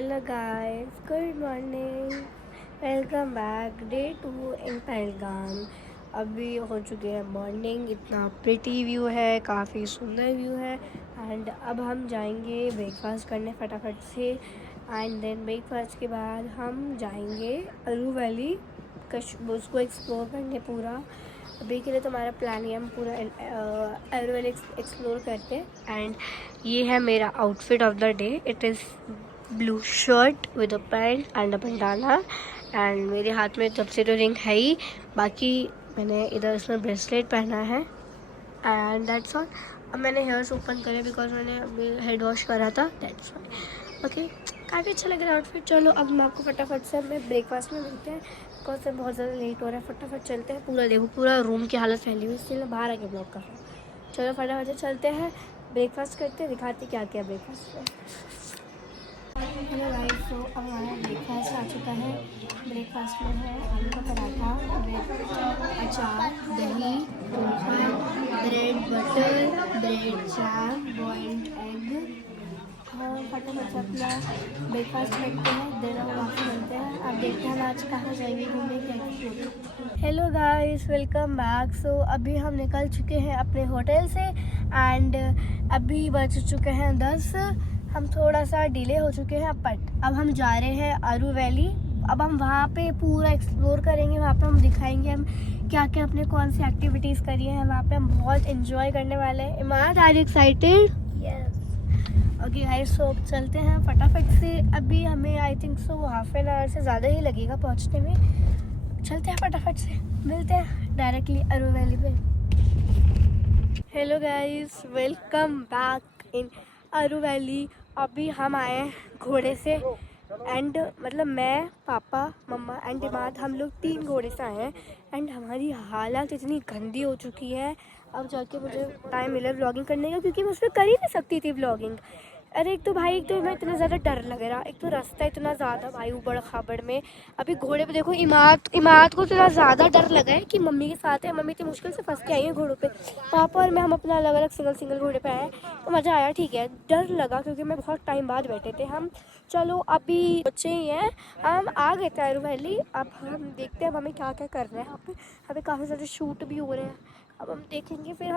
Hello guys, good morning. Welcome back day 2 इन पहलगाम। अभी हो चुके हैं मॉर्निंग। इतना प्रिटी व्यू है, काफ़ी सुंदर व्यू है। एंड अब हम जाएंगे ब्रेकफास्ट करने फटाफट से। एंड देन ब्रेकफास्ट के बाद हम जाएंगे अरू वैली उसको एक्सप्लोर करने पूरा। अभी के लिए तो हमारा प्लान है हम पूरा अरू वैली एक्सप्लोर करते हैं। एंड ये है मेरा outfit of the day. It is blue shirt with a pant and a bandana. And मेरे हाथ में तब से तो रिंग है ही, बाकी मैंने इधर इसमें ब्रेसलेट पहना है। And that's all. अब मैंने हेयर्स ओपन करे बिकॉज मैंने अभी हेड वॉश करा था, दैट्स ऑल। ओके, काफ़ी अच्छा लग रहा है आउटफिट। चलो अब मैं आपको फटाफट से हमें ब्रेकफास्ट में मिलते हैं बिकॉज से बहुत ज़्यादा लेट हो रहा है। फटाफट चलते हैं। पूरा देखो, पूरा रूम की हालत फैली हुई, इसलिए मैं बाहर आके ब्लॉग कर रहा हूँ। चलो फटाफट से चलते हैं, ब्रेकफास्ट करते हैं, दिखाते क्या क्या ब्रेकफास्ट में। हेलो गाइस, तो अब हमारा ब्रेकफास्ट आ चुका है। ब्रेकफास्ट में है आलू का पराठा, अचार, दही, bread butter, bread jam, boiled egg. और फटाफट से अपना ब्रेकफास्ट करते हैं, देन हम वापस मिलते हैं। अब देखते हैं हम आज कहाँ जाएंगे घूमने, क्या explore. Hello guys, welcome back. So अभी हम निकल चुके हैं अपने होटल से एंड अभी बज चुके हैं 10। हम थोड़ा सा डिले हो चुके हैं बट अब हम जा रहे हैं अरू वैली। अब हम वहाँ पे पूरा एक्सप्लोर करेंगे, वहाँ पे हम दिखाएंगे हम क्या क्या अपने कौन सी एक्टिविटीज़ करी हैं वहाँ पे। हम बहुत एंजॉय करने वाले हैं। Imad, are you excited? Yes. Okay guys, so चलते हैं फटाफट से। अभी हमें I think so half an hour से ज़्यादा ही लगेगा पहुँचने में। चलते हैं फटाफट से, मिलते हैं डायरेक्टली अरू वैली पे। Hello guys, welcome back in अरू वैली। अभी हम आए हैं घोड़े से एंड मतलब मैं, पापा, मम्मा एंड इमाद, हम लोग 3 घोड़े से आए हैं। एंड हमारी हालत इतनी गंदी हो चुकी है। अब जाके मुझे टाइम मिला व्लॉगिंग करने का, क्योंकि मैं उसमें कर ही नहीं सकती थी व्लॉगिंग। अरे एक तो भाई, एक तो मैं इतना ज़्यादा डर लग रहा, एक तो रास्ता इतना ज़्यादा भाई ऊबड़ खाबड़ में। अभी घोड़े पे देखो, इमाद को इतना ज़्यादा डर लगा है कि मम्मी के साथ है। मम्मी इतनी मुश्किल से फंस के आई है घोड़ों पे। पापा और मैं हम अपना अलग अलग सिंगल घोड़े पे आए तो मज़ा आया, ठीक है। डर लगा क्योंकि मैं बहुत टाइम बाद बैठे थे हम। चलो अभी बच्चे ही हैं, हम आ गए थे अरू वैली। अब हम देखते हैं अब हमें क्या क्या करना है। यहाँ पे काफ़ी सारे शूट भी हो रहे हैं। अब हम देखेंगे, फिर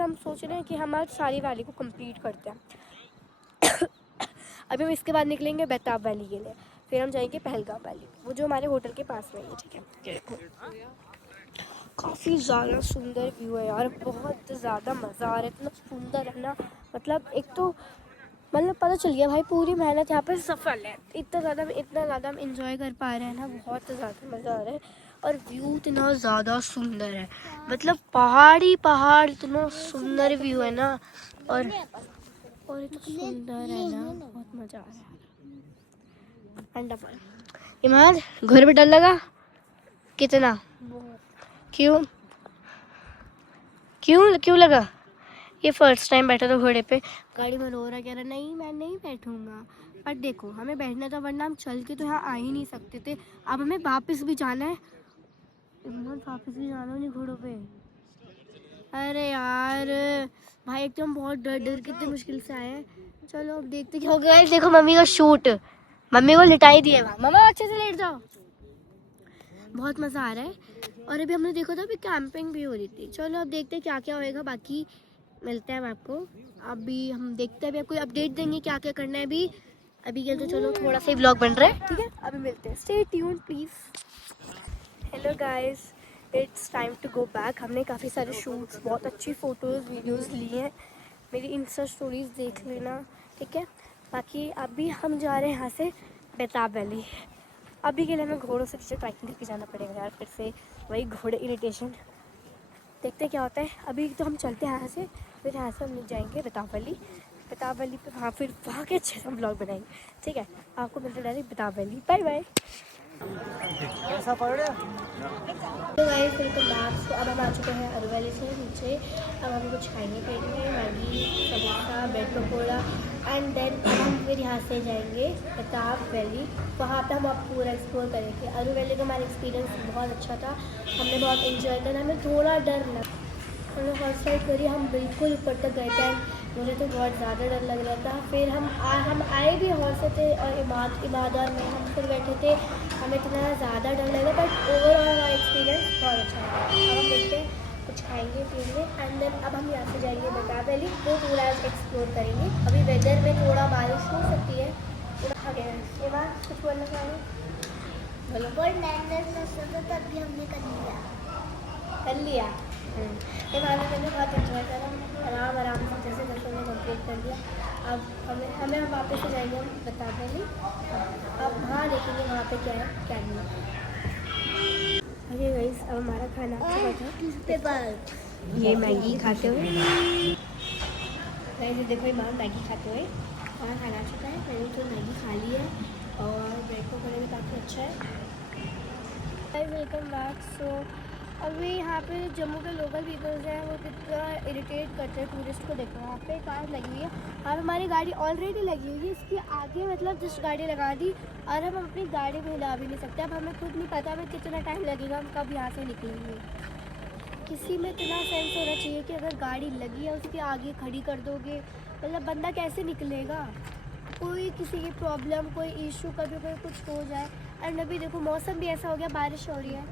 हम सोच रहे हैं कि हम आज सारी वैली को कंप्लीट करते हैं। अभी हम इसके बाद निकलेंगे बेताब वैली के लिए, फिर हम जाएंगे पहलगाम वैली, वो जो हमारे होटल के पास में है, ठीक है। काफ़ी ज़्यादा सुंदर व्यू है यार, बहुत ज़्यादा मज़ा आ रहा है, इतना सुंदर है ना। मतलब एक तो मतलब पता चल गया भाई, पूरी मेहनत यहाँ पे सफल है। इतना ज़्यादा हम इंजॉय कर पा रहे हैं ना, बहुत ज़्यादा मज़ा आ रहा है। और व्यू इतना ज़्यादा सुंदर है, मतलब पहाड़ इतना सुंदर व्यू है ना। और इतना सुंदर है ना, बहुत मज़ा आ रहा है। एंड इमाद, घर पे डर लगा कितना? क्यों क्यों क्यों लगा? ये फर्स्ट टाइम बैठा था घोड़े पे, गाड़ी में रो रहा, कह रहा नहीं मैं नहीं बैठूंगा। पर देखो, हमें बैठना था वरना हम चल के तो यहाँ आ ही नहीं सकते थे। अब हमें वापस भी जाना है, वापस भी जाना नहीं घोड़ों पे। अरे यार भाई, एक तो हम बहुत डर कितनी मुश्किल से आए हैं। चलो अब देखते क्या होगा। देखो मम्मी का शूट, मम्मी को लिटाई दिया वहाँ। मम्मा अच्छे से लेट जाओ, बहुत मज़ा आ रहा है। और अभी हमने देखा था, अभी कैंपिंग भी हो रही थी। चलो अब देखते हैं क्या क्या होएगा, बाकी मिलते हैं हम आपको। अभी हम देखते हैं, अभी आपको अपडेट देंगे क्या क्या करना है। अभी के तो चलो थोड़ा सा व्लॉग बन रहा है, ठीक है। अभी मिलते हैं, stay tuned please. Hello guys, it's time to go back. हमने काफ़ी सारे शूट्स, बहुत अच्छी फ़ोटोज़ वीडियोज़ लिए हैं, मेरी इंस्टा स्टोरीज़ देख लेना, ठीक है। बाकी अभी हम जा रहे हैं यहाँ से बेताब वैली। अभी के लिए हमें घोड़ों से नीचे ट्रैकिंग करके जाना पड़ेगा यार, फिर से वही घोड़े इरिटेशन। देखते क्या होता है। अभी तो हम चलते हैं यहाँ से, फिर यहाँ से हम जाएंगे बेताब वैली पे। हाँ, फिर वहाँ के अच्छे से हम ब्लॉग बनाएंगे, ठीक है। आपको मिलते हैं डायरेक्ट बेताब वैली। Bye bye. ऐसा पड़ रहा तो गाइस, वेलकम बैक। तो अब हम आ चुके हैं अरू वैली से नीचे। अब हम कुछ खाएंगे पिएंगे, Maggi, samosa, bread pakora. And then अब हम फिर यहाँ से जाएंगे बेताब वैली। वहाँ पे हम आप पूरा एक्सप्लोर करेंगे। अरू वैली का हमारा एक्सपीरियंस बहुत अच्छा था, हमने बहुत इन्जॉय किया। हमें थोड़ा डर लगा, हमने हॉर्स राइड करी, हम बिल्कुल ऊपर तक गए थे। मुझे तो बहुत ज़्यादा डर लग रहा था। फिर हम आए भी हॉल से थे और इबादत में हम फिर बैठे थे, हमें इतना ज़्यादा डर लगा, बट ओवरऑल हमारा एक्सपीरियंस बहुत अच्छा रहा। अब हम देखते हैं, कुछ खाएंगे पियेंगे एंड देन अब हम यहाँ से जाएंगे बेताब वैली, वो पूरा एक्सप्लोर करेंगे। अभी वेदर में थोड़ा बारिश हो सकती है। आगे ये बात कुछ बोलना चाहोगे? बोलो। तभी हमने कर लिया। ये माना मैंने बहुत इन्जॉय करा, आराम से जैसे दर्शन में कंप्लीट कर दिया। अब हमें हम वापस से जाएंगे, हम बता देंगे। अब वहाँ देखेंगे वहाँ पे क्या है क्या नहीं। अरे गाइस, अब हमारा खाना आ चुका था। ये मैगी खाते हुए गाइस, देखो ये माँ मैगी खाते हुए हमारा खाना आ चुका है। मैंने तो मैगी खा ली है और ब्रेड पकौड़े भी काफ़ी अच्छा है। Welcome back. सो अभी यहाँ पे जम्मू के लोकल पीपल्स हैं, वो कितना इरिटेट करते हैं टूरिस्ट को। देखो यहाँ पे कार लगी हुई है और हमारी गाड़ी ऑलरेडी लगी हुई है, इसके आगे मतलब जिस गाड़ी लगा दी और हम अपनी गाड़ी में हिला भी नहीं सकते। अब हमें खुद नहीं पता हमें कितना टाइम लगेगा, हम कब यहाँ से निकलेंगे। किसी में इतना सेंस होना चाहिए कि अगर गाड़ी लगी है उसके आगे खड़ी कर दोगे, मतलब बंदा कैसे निकलेगा। कोई किसी की प्रॉब्लम, कोई इशू, कभी कोई कुछ हो जाए। एंड अभी देखो मौसम भी ऐसा हो गया, बारिश हो रही है,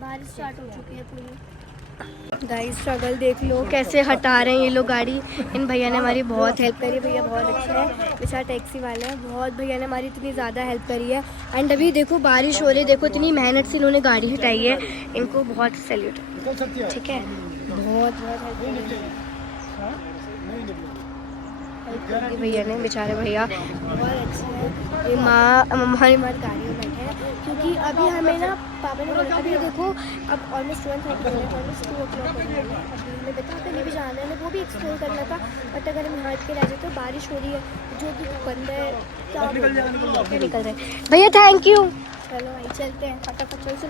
बारिश स्टार्ट हो चुकी है पूरी। गाइस स्ट्रगल देख लो कैसे हटा रहे हैं ये लोग गाड़ी। इन भैया ने हमारी बहुत हेल्प करी, भैया बहुत अच्छे हैं, बेचारा टैक्सी वाले हैं। बहुत भैया ने हमारी इतनी ज़्यादा हेल्प करी है। एंड अभी देखो बारिश हो रही है, देखो इतनी मेहनत से इन्होंने गाड़ी हटाई है, इनको बहुत सैल्यूट। ठीक है, बहुत हेल्प भैया ने, बेचारे भैया बहुत अच्छे हैं। ये हमारी गाड़ी में बैठे हैं क्योंकि अभी हमें ना पापा ने बोला, अभी देखो अब ऑलमोस्ट 1:30 हो रहा है, ऑलमोस्ट 2 o'clock हो रही है। अभी हमें बेताब वैली भी जाना है, वो भी एक्सप्लोर करना था, बट अगर हम हट के रह जाए तो बारिश हो रही है जो कि बंद है, क्या निकल रहे। भैया थैंक यू। चलो भाई चलते हैं फटाफट, चलो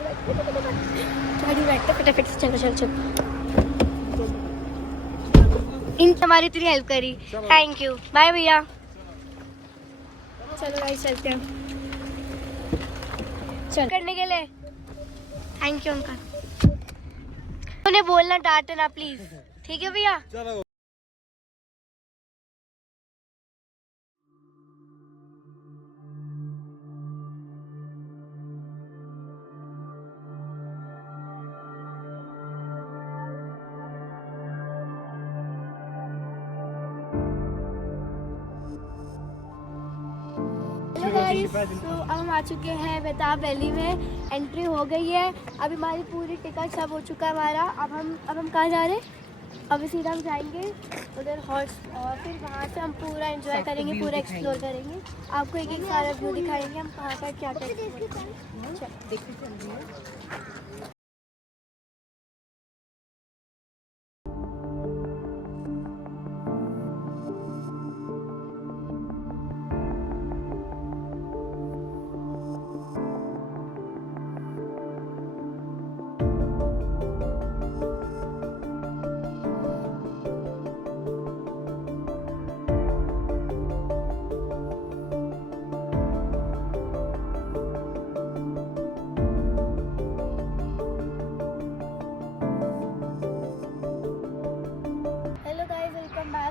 गाड़ी बैठते फटाफट से, चलो चलो चलो। इन हमारी इतनी हेल्प करी, थैंक यू, बाय भैया। चलो भाई चलते हैं, चल करने के लिए थैंक यू अंकल। उन्हें बोलना डांटना प्लीज, ठीक है भैया। हेलो गाइस, तो अब हम आ चुके हैं बेताब वैली में, एंट्री हो गई है। अभी हमारी पूरी टिकट सब हो चुका है हमारा। अब हम कहाँ जा रहे हैं? अभी सीधा हम जाएंगे उधर हॉर्स, और फिर वहाँ से हम पूरा एंजॉय करेंगे, पूरा एक्सप्लोर करेंगे। आपको एक एक सारा व्यू दिखाएंगे हम कहाँ का क्या क्या।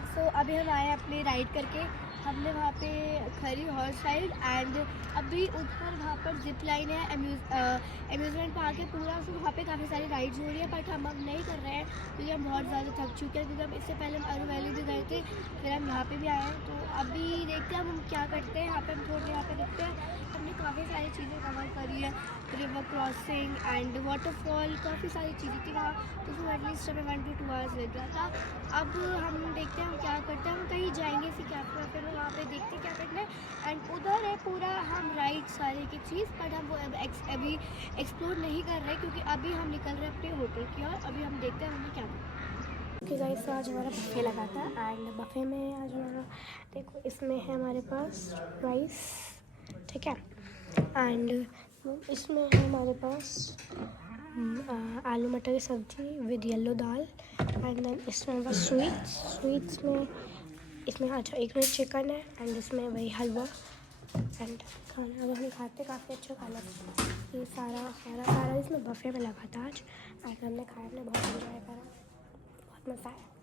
सो अभी हम आए अपने राइड करके, हमने वहाँ पे खरी हॉर्स राइड एंड अभी उधर वहाँ पर जिप लाइन है, अम्यूज़मेंट पार्क है पूरा, तो वहाँ पे काफ़ी सारी राइड्स हो रही है, बट हम अब नहीं कर रहे हैं क्योंकि हम बहुत ज़्यादा थक चुके हैं। क्योंकि हम इससे पहले हम अरू वैली भी गए थे, फिर हम यहाँ पे भी आए हैं। तो अभी देखते हैं हम क्या करते हैं। यहाँ पे हम थोड़े यहाँ पे देखते हैं, हमने काफ़ी सारी चीज़ें कवर करी है, रिवर क्रॉसिंग एंड वाटरफॉल, काफ़ी सारी चीज़ें थी वहाँ, तो उसमें एटलीस्ट हमें 1 to 2 hours लग गया था। अब हम देखते हैं हम क्या करते हैं, हम कहीं जाएंगे इसी कैफे वैफे में, वहाँ पे देखते हैं क्या करना है। एंड उधर है पूरा हम राइड सारी की चीज़, बट हम वो अभी एक्सप्लोर नहीं कर रहे क्योंकि अभी हम निकल रहे हैं अपने होटल की ओर। अभी हम देखते हैं हमें क्या करना है। गाइस आज हमारा बफे लगा था एंड बफे में आज हमारा देखो इसमें है हमारे पास राइस, ठीक है, एंड इसमें है हमारे पास आलू मटर की सब्ज़ी with yellow dal, and then इसमें बस स्वीट्स में इसमें अच्छा एक में चिकन है एंड इसमें वही हलवा एंड खाना। अब हम खाते काफ़ी अच्छा खाना, ये सारा इसमें बफे में लगा था आज एंड हमने खाया, हमने बहुत एंजॉय करा, बहुत मज़ा आया।